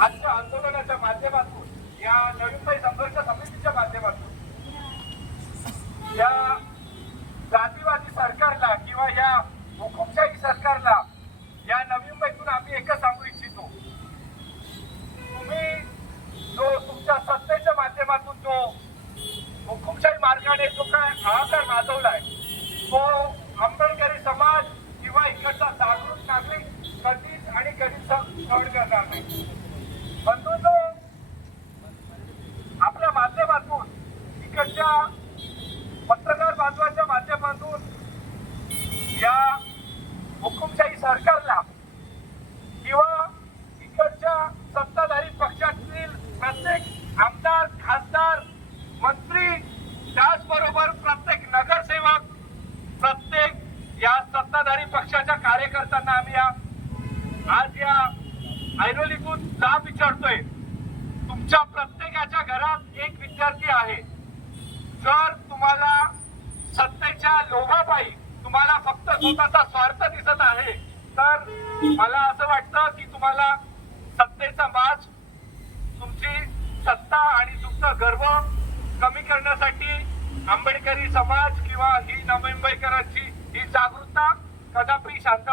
आजच्या आंदोलनाच्या माध्यमातून, या नवी मुंबई संघर्ष समितीच्या माध्यमातून या जातीवादी सरकारला किंवा या हुकुमशाही सरकारला या नवी मुंबईतून आम्ही एकच सांगू इच्छितो, तुम्ही जो तुमच्या सत्तेच्या माध्यमातून जो हुकुमशाही मार्गाने जो काय हाहाकार माजवलाय, तो आंबेडकरी समाज किंवा इकडचा जागृत नागरिक कधीच आणि कधीच सहन करणार नाही. बंधूंनो, आपल्या माध्यमातून इकडच्या पत्रकार बांधवांच्या माध्यमातून या हुकुमशाही सरकारला किंवा इकडच्या सत्ताधारी पक्षातील प्रत्येक आमदार, खासदार, मंत्री, त्याचबरोबर प्रत्येक नगरसेवक, प्रत्येक या सत्ताधारी पक्षाच्या कार्यकर्त्यांना आम्ही आज या ऐरोलीतून जाब विचारतोय. तुमच्या प्रत्येकाच्या घरात एक विद्यार्थी आहे. जर तुम्हाला सत्तेच्या लोभापायी तुम्हाला फक्त स्वतःचा स्वार्थ दिसत आहे, तर मला असं वाटतं की तुम्हाला सत्तेचा माज, तुमची सत्ता आणि तुमचा गर्व कमी करण्यासाठी आंबेडकरी समाज किंवा ही नवी मुंबईकरांची ही जागरूकता कदापि शांत